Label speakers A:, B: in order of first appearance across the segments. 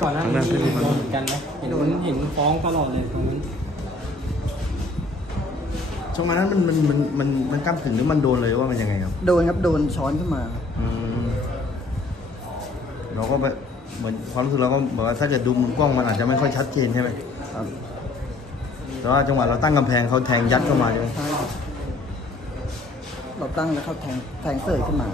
A: ก่อนหน้านี้โดนเหมือนกันไหมเห็นฟ้องตลอดเลยตรงนั้น
B: ช่วงนั้นมันกำถึงหรือมันโดนเลยว่ามันยังไงครับ
C: โดนครับโดนช้อนขึ้นมา
B: เราก็แบบเหมือนความรู้สึกเราก็บอกว่าถ้าเกิดดูมุมกล้องมันอาจจะไม่ค่อยชัดเจนใช่ไหม
C: ครับ
B: แต่ว่าจังหวะเราตั้งกำแพงเขาแทงยัดเข้ามาใช่ไหม
C: ใช่ครับเราตั้งแล้วเขาแทงเสยขึ้นมา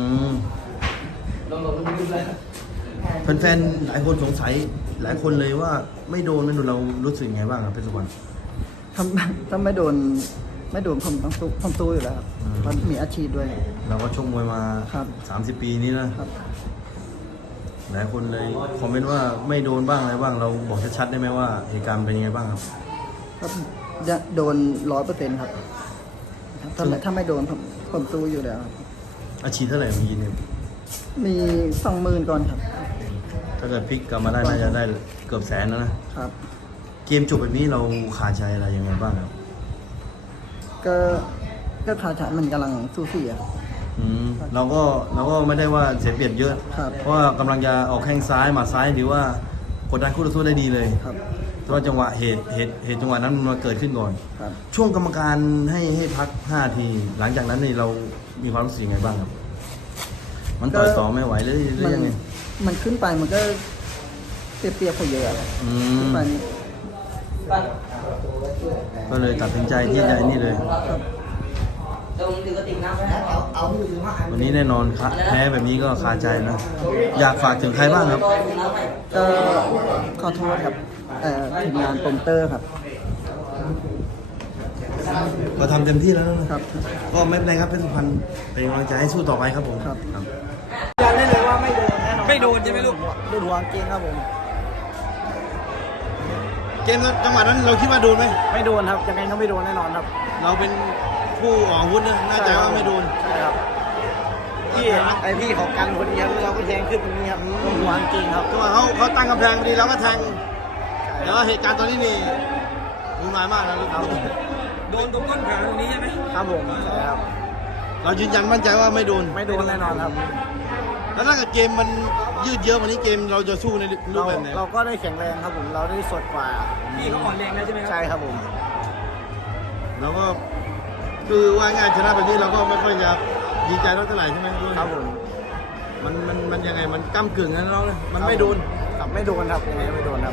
B: แฟนๆหลายคนสงสัยหลายคนเลยว่าไม่โดนเรารู้สึกไงบ้างครับเพชรสุวรรณ
C: ถ้าไม่โดนผมต้องสู้อยู่แล้วครับเพราะมีอาชีพด้วย
B: เราก็ชกมวยมา
C: ครับ
B: 30 ปีนี้นะครับ หลายคนเลยคอมเมนต์ว่าไม่โดนบ้างอะไรบ้างเราบอกชัดๆได้ไหมว่าเหตุการณ์เป็นยังไงบ้างครับ
C: ครับจะโดน100%ครับถ้าไม่โดนผมสู้อยู่แล้วครับ
B: อาชีพเท่าไหร่เมื่อกี้เนี่ย
C: มี 20,000ก่อนครับ
B: ถ้าเกิดพลิกกลับมาได้น่าจะได้เกือบแสนแล้วนะครับ เกมจบแบบนี้เราขาดใจอะไรยังไงบ้างครับ
C: ก็ขาดมันกำลังสู้เสีย
B: เราก็ไม่ได้ว่าเสียเปรียบเยอะ
C: ครับ
B: เพราะว่ากำลังจะออกแข้งซ้ายหมัดซ้ายหรือว่ากดดันคู่ต่อสู้ได้ดีเลย
C: ครับ
B: แต่ว่าจังหวะเหตุจังหวะนั้นมันมาเกิดขึ้นก่อน
C: ครับ
B: ช่วงกรรมการให้พัก5 ทีหลังจากนั้นนี่เรามีความรู้สึกยังไงบ้างครับ มันต่อยต่อไม่ไหวหรือยังไง
C: มันขึ้นไปมันก็เปรียบเขาเยอะขึ้นไป
B: ก็เลยตัดสินใจที่จะนี่เลย วันนี้แน่นอนครับแพ้แบบนี้ก็คาใจนะ อยากฝากถึงใครบ้างครับ
C: ก็ขอโทษครับทีมงานโปรโมเตอร์ครับ
B: ก็ทำเต็มที่แล้วนะครับ ก็ไม่เป็นไรครับเป็นสุพรรณเป็นกำลังใจให้สู้ต่อไปครับผม
C: ครับ ยันได้เลยว่าไม่โดนแน่นอน
A: ไม่โดนใช่ไหมลูก
C: ดูดวงจริงครับผม
B: เกมจังหวะนั้นเราคิดว่าโดนไหม
C: ไม่โดนครับยังไงก็ไม่โดนแน่นอนครับ
B: เราเป็นผู้ออกอาวุธนะน่าจะว่าไม่โดน
C: ใช่ครับพี่ของกันคนนี้ครับเราก็แทงขึ้นตรงนี้ครับดูดวงจริงครับ
B: จังหวะเขาตั้งกำแพงพอดีเราก็แทงแต่ว่าเหตุการณ์ตอนนี้นี่รุนแรงมากนะลูก
A: โดนตรงต้นขาตรงนี้ใช่ไหม
C: ครับผมใช่ครับ
B: เรายืนยันมั่นใจว่าไม่โดน
C: ไม่โดนแน่นอนครับ
B: แล้วถ้าเกิดเกมมันยืดเยอะวันนี้เกมเราจะสู้ในรูปแบบไหน
C: เราก็ได้แข็งแรงครับผมเราได้สดกว่า
A: พี่เขาอ่อนแรงแล้วใช่ไหมครับ
C: ใช่ครับผม
B: เราก็คือว่าง่ายชนะแบบนี้เราก็ไม่ค่อยจะดีใจเท่าไหร่ใช่ไหม
C: ครับผม
B: มันยังไงมันก้ากึ่งนะเราเลยมันไม่โดน
C: ครับไม่โดนครับยังไงไม่โดนครับ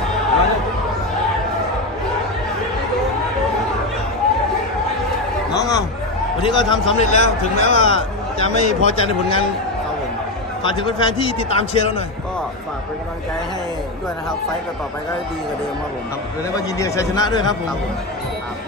B: น้องเอาวันนี้ก็ทำสำเร็จแล้วถึงแม้ว่าจะไม่พอใจในผลงาน
C: ครับผม
B: ฝากถึงแฟนๆที่ติดตามเชียร์เราหน่อย
C: ก็ฝากเป็นกำลังใจให้ด้วยนะครับ ไฟต์ต่อไปก็ดีกว่าเดิมครับผม
B: ครับแล้วก็ยินดีกับชัยชนะด้วยครับผม
C: ครับ